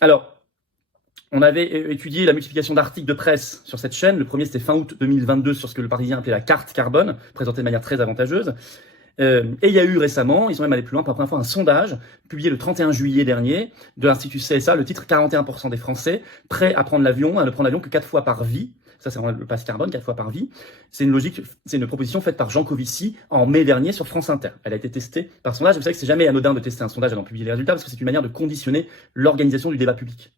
Alors, on avait étudié la multiplication d'articles de presse sur cette chaîne. Le premier, c'était fin août 2022 sur ce que le Parisien appelait la carte carbone, présentée de manière très avantageuse. Et il y a eu récemment, ils sont même allés plus loin pour la première fois, un sondage publié le 31 juillet dernier de l'Institut CSA, le titre 41% des Français prêts à prendre l'avion, à ne prendre l'avion que 4 fois par vie. Ça, c'est le pass carbone, 4 fois par vie. C'est une proposition faite par Jean Covici en mai dernier sur France Inter. Elle a été testée par sondage. Vous savez que c'est jamais anodin de tester un sondage et d'en publier les résultats parce que c'est une manière de conditionner l'organisation du débat public.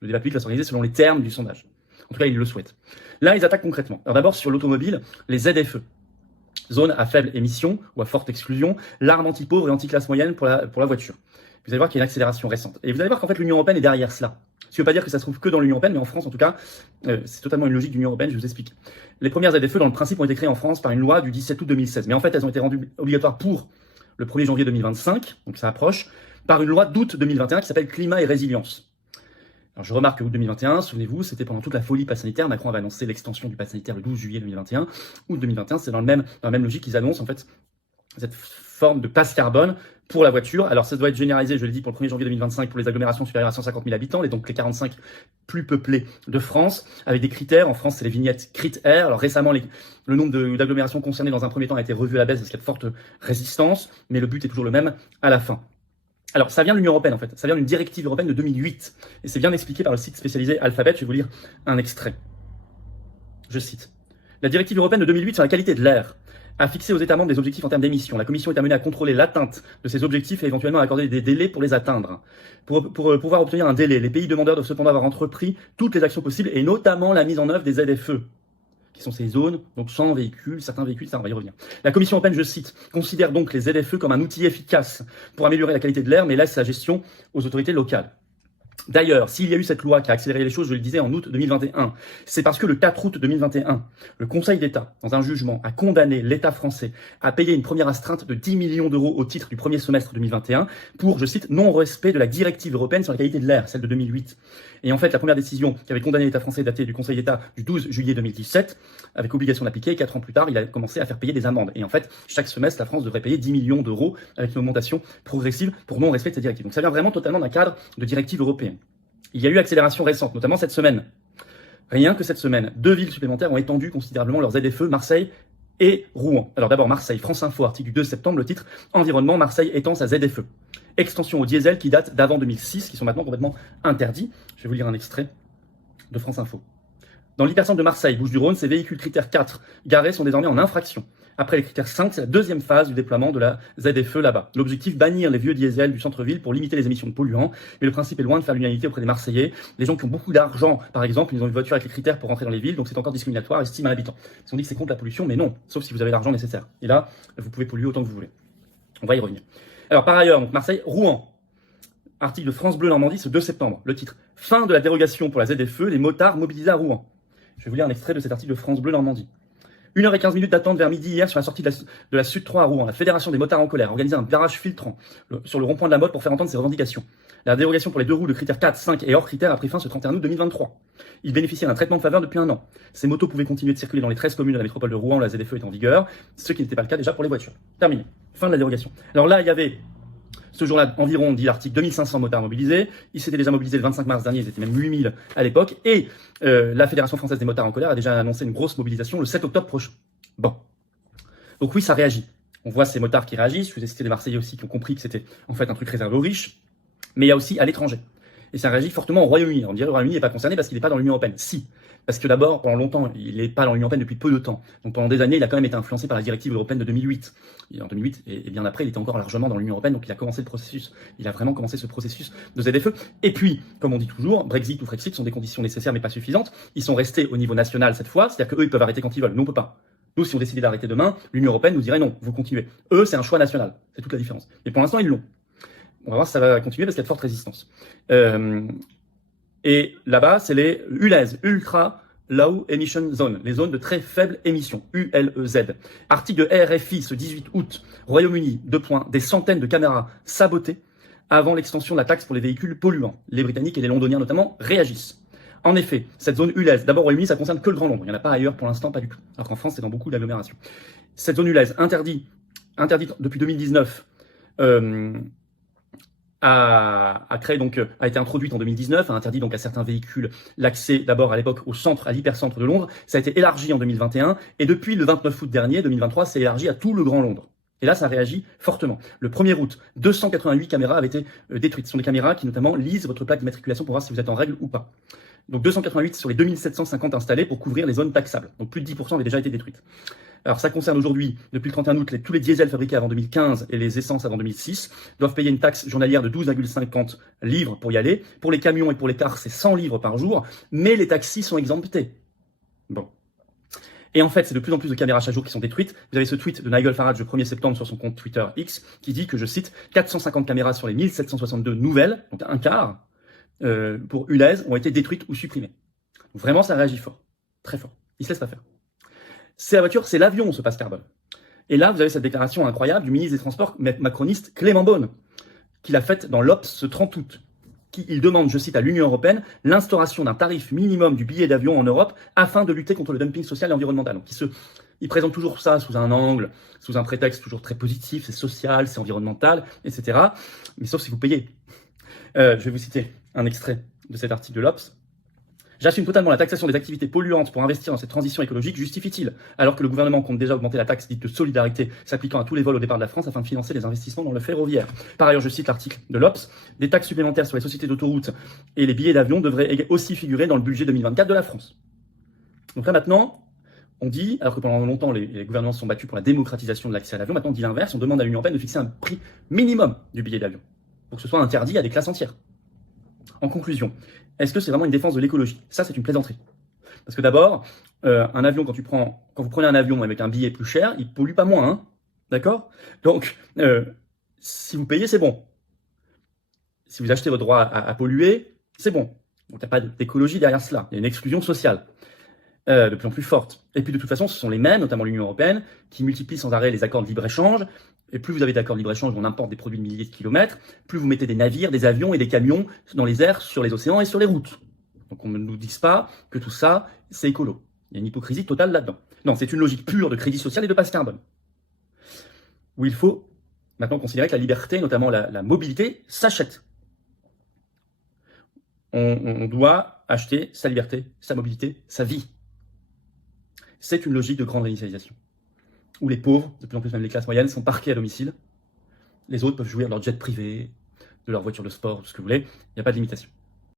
Le débat public va s'organiser selon les termes du sondage. En tout cas, ils le souhaitent. Là, ils attaquent concrètement. Alors d'abord, sur l'automobile, les ZFE. Zone à faible émission ou à forte exclusion, l'arme anti-pauvre et anti-classe moyenne pour la voiture. Vous allez voir qu'il y a une accélération récente. Et vous allez voir qu'en fait l'Union européenne est derrière cela. Ce qui ne veut pas dire que ça se trouve que dans l'Union européenne, mais en France en tout cas, c'est totalement une logique de l'Union européenne, je vous explique. Les premières ZFE dans le principe ont été créées en France par une loi du 17 août 2016. Mais en fait elles ont été rendues obligatoires pour le 1er janvier 2025, donc ça approche, par une loi d'août 2021 qui s'appelle Climat et Résilience. Alors je remarque que août 2021, souvenez-vous, c'était pendant toute la folie pass sanitaire. Macron avait annoncé l'extension du pass sanitaire le 12 juillet 2021. Août 2021, c'est dans la même logique qu'ils annoncent en fait cette forme de pass carbone pour la voiture. Alors ça doit être généralisé, je l'ai dit, pour le 1er janvier 2025 pour les agglomérations supérieures à 150 000 habitants, et donc les 45 plus peuplées de France, avec des critères. En France, c'est les vignettes critères. Alors récemment, le nombre d'agglomérations concernées dans un premier temps a été revu à la baisse parce qu'il y a de fortes résistances, mais le but est toujours le même à la fin. Alors, ça vient de l'Union européenne, en fait. Ça vient d'une directive européenne de 2008. Et c'est bien expliqué par le site spécialisé Alphabet. Je vais vous lire un extrait. Je cite. La directive européenne de 2008 sur la qualité de l'air a fixé aux États membres des objectifs en termes d'émissions. La Commission est amenée à contrôler l'atteinte de ces objectifs et éventuellement à accorder des délais pour les atteindre. Pour pouvoir obtenir un délai, les pays demandeurs doivent cependant avoir entrepris toutes les actions possibles et notamment la mise en œuvre des ZFE, qui sont ces zones, donc sans véhicules, certains véhicules, ça on va y revenir. La Commission européenne, je cite, considère donc les ZFE comme un outil efficace pour améliorer la qualité de l'air, mais laisse sa gestion aux autorités locales. D'ailleurs, s'il y a eu cette loi qui a accéléré les choses, je le disais, en août 2021, c'est parce que le 4 août 2021, le Conseil d'État, dans un jugement, a condamné l'État français à payer une première astreinte de 10 millions d'euros au titre du premier semestre 2021 pour, je cite, non-respect de la directive européenne sur la qualité de l'air, celle de 2008. Et en fait, la première décision qui avait condamné l'État français datée du Conseil d'État du 12 juillet 2017, avec obligation d'appliquer, 4 ans plus tard, il a commencé à faire payer des amendes. Et en fait, chaque semestre, la France devrait payer 10 millions d'euros avec une augmentation progressive pour non-respect de cette directive. Donc ça vient vraiment totalement d'un cadre de directive européenne. Il y a eu accélération récente, notamment cette semaine. Rien que cette semaine, 2 villes supplémentaires ont étendu considérablement leurs ZFE, Marseille et Rouen. Alors d'abord Marseille, France Info, article du 2 septembre, le titre « Environnement, Marseille étend sa ZFE ». Extension au diesel qui date d'avant 2006, qui sont maintenant complètement interdits. Je vais vous lire un extrait de France Info. Dans l'hypercentre de Marseille, Bouches-du-Rhône, ces véhicules critères 4 garés sont désormais en infraction. Après les critères 5, c'est la deuxième phase du déploiement de la ZFE là-bas. L'objectif, bannir les vieux diesels du centre-ville pour limiter les émissions de polluants. Mais le principe est loin de faire l'unanimité auprès des Marseillais. Les gens qui ont beaucoup d'argent, par exemple, ils ont une voiture avec les critères pour rentrer dans les villes, donc c'est encore discriminatoire, estime à l'habitant. Ils ont dit que c'est contre la pollution, mais non, sauf si vous avez l'argent nécessaire. Et là, vous pouvez polluer autant que vous voulez. On va y revenir. Alors par ailleurs, donc Marseille, Rouen. Article de France Bleu Normandie, ce 2 septembre. Le titre, fin de la dérogation pour la ZFE, les motards mobilisés à Rouen. Je vais vous lire un extrait de cet article de France Bleu Normandie. 1h15 d'attente vers midi hier sur la sortie de la Sud 3 à Rouen. La Fédération des motards en colère a organisé un barrage filtrant sur le rond-point de la Motte pour faire entendre ses revendications. La dérogation pour les 2 roues de critères 4, 5 et hors critères a pris fin ce 31 août 2023. Ils bénéficiaient d'un traitement de faveur depuis un an. Ces motos pouvaient continuer de circuler dans les 13 communes de la métropole de Rouen où la ZFE est en vigueur, ce qui n'était pas le cas déjà pour les voitures. Terminé. Fin de la dérogation. Alors là, il y avait ce jour-là, environ, dit l'article, 2500 motards mobilisés. Ils s'étaient déjà mobilisés le 25 mars dernier, ils étaient même 8000 à l'époque. Et la Fédération française des motards en colère a déjà annoncé une grosse mobilisation le 7 octobre prochain. Bon. Donc oui, ça réagit. On voit ces motards qui réagissent. Je vous ai cité des Marseillais aussi qui ont compris que c'était en fait un truc réservé aux riches. Mais il y a aussi à l'étranger. Et ça réagit fortement au Royaume-Uni. On dirait que le Royaume-Uni n'est pas concerné parce qu'il n'est pas dans l'Union européenne. Si. Parce que d'abord, pendant longtemps, il n'est pas dans l'Union européenne depuis peu de temps. Donc pendant des années, il a quand même été influencé par la directive européenne de 2008. Et en 2008, et bien après, il était encore largement dans l'Union européenne, donc il a commencé le processus. Il a vraiment commencé ce processus de ZFE. Et puis, comme on dit toujours, Brexit ou Frexit sont des conditions nécessaires mais pas suffisantes. Ils sont restés au niveau national cette fois, c'est-à-dire qu'eux, ils peuvent arrêter quand ils veulent. Nous, on peut pas. Nous, si on décidait d'arrêter demain, l'Union européenne nous dirait non, vous continuez. Eux, c'est un choix national. C'est toute la différence. Mais pour l'instant, ils l'ont. On va voir si ça va continuer parce qu'il y a de fortes résistances. Et là-bas, c'est les ULEZ, Ultra Low Emission Zone, les zones de très faible émission, ULEZ. Article de RFI ce 18 août, Royaume-Uni, 2 points, des centaines de caméras sabotées avant l'extension de la taxe pour les véhicules polluants. Les Britanniques et les Londoniens notamment réagissent. En effet, cette zone ULEZ, d'abord au Royaume-Uni, ça concerne que le Grand Londres. Il n'y en a pas ailleurs pour l'instant, pas du tout. Alors qu'en France, c'est dans beaucoup d'agglomérations. Cette zone ULEZ, interdite depuis 2019, a été introduite en 2019, a interdit donc à certains véhicules l'accès d'abord à l'époque au centre, à l'hypercentre de Londres. Ça a été élargi en 2021 et depuis le 29 août dernier, 2023, c'est élargi à tout le Grand Londres. Et là, ça réagit fortement. Le 1er août, 288 caméras avaient été détruites. Ce sont des caméras qui notamment lisent votre plaque d'immatriculation pour voir si vous êtes en règle ou pas. Donc 288 sur les 2750 installés pour couvrir les zones taxables. Donc plus de 10% avaient déjà été détruites. Alors ça concerne aujourd'hui, depuis le 31 août, tous les diesels fabriqués avant 2015 et les essences avant 2006 doivent payer une taxe journalière de 12,50 livres pour y aller. Pour les camions et pour les cars, c'est 100 livres par jour, mais les taxis sont exemptés. Bon. Et en fait, c'est de plus en plus de caméras chaque jour qui sont détruites. Vous avez ce tweet de Nigel Farage le 1er septembre sur son compte Twitter X qui dit que, je cite, 450 caméras sur les 1762 nouvelles, donc un quart, pour ULEZ, ont été détruites ou supprimées. Donc vraiment, ça réagit fort. Très fort. Il se laisse pas faire. C'est la voiture, c'est l'avion, ce passe carbone. Et là, vous avez cette déclaration incroyable du ministre des Transports macroniste Clément Beaune, qu'il a faite dans l'Obs ce 30 août. Il demande, je cite, à l'Union européenne l'instauration d'un tarif minimum du billet d'avion en Europe afin de lutter contre le dumping social et environnemental. Donc, il présente toujours ça sous un angle, sous un prétexte toujours très positif, c'est social, c'est environnemental, etc. Mais sauf si vous payez. Je vais vous citer un extrait de cet article de l'Obs. J'assume totalement la taxation des activités polluantes pour investir dans cette transition écologique, justifie-t-il, alors que le gouvernement compte déjà augmenter la taxe dite de solidarité s'appliquant à tous les vols au départ de la France afin de financer les investissements dans le ferroviaire. Par ailleurs, je cite l'article de l'Obs, des taxes supplémentaires sur les sociétés d'autoroutes et les billets d'avion devraient aussi figurer dans le budget 2024 de la France. Donc là maintenant, on dit, alors que pendant longtemps les gouvernements se sont battus pour la démocratisation de l'accès à l'avion, maintenant on dit l'inverse, on demande à l'Union européenne de fixer un prix minimum du billet d'avion, pour que ce soit interdit à des classes entières. En conclusion, est-ce que c'est vraiment une défense de l'écologie? Ça, c'est une plaisanterie. Parce que d'abord, un avion, quand vous prenez un avion avec un billet plus cher, il pollue pas moins, hein, d'accord? Donc, si vous payez, c'est bon. Si vous achetez votre droit à polluer, c'est bon. Donc, il n'y a pas d'écologie derrière cela. Il y a une exclusion sociale de plus en plus forte. Et puis, de toute façon, ce sont les mêmes, notamment l'Union européenne, qui multiplient sans arrêt les accords de libre-échange. Et plus vous avez d'accords de libre-échange où on importe des produits de milliers de kilomètres, plus vous mettez des navires, des avions et des camions dans les airs, sur les océans et sur les routes. Donc on ne nous dise pas que tout ça, c'est écolo. Il y a une hypocrisie totale là-dedans. Non, c'est une logique pure de crédit social et de passe carbone. Où il faut maintenant considérer que la liberté, notamment la mobilité, s'achète. On doit acheter sa liberté, sa mobilité, sa vie. C'est une logique de grande réinitialisation. Où les pauvres, de plus en plus même les classes moyennes, sont parqués à domicile. Les autres peuvent jouir de leur jet privé, de leur voiture de sport, tout ce que vous voulez. Il n'y a pas de limitation.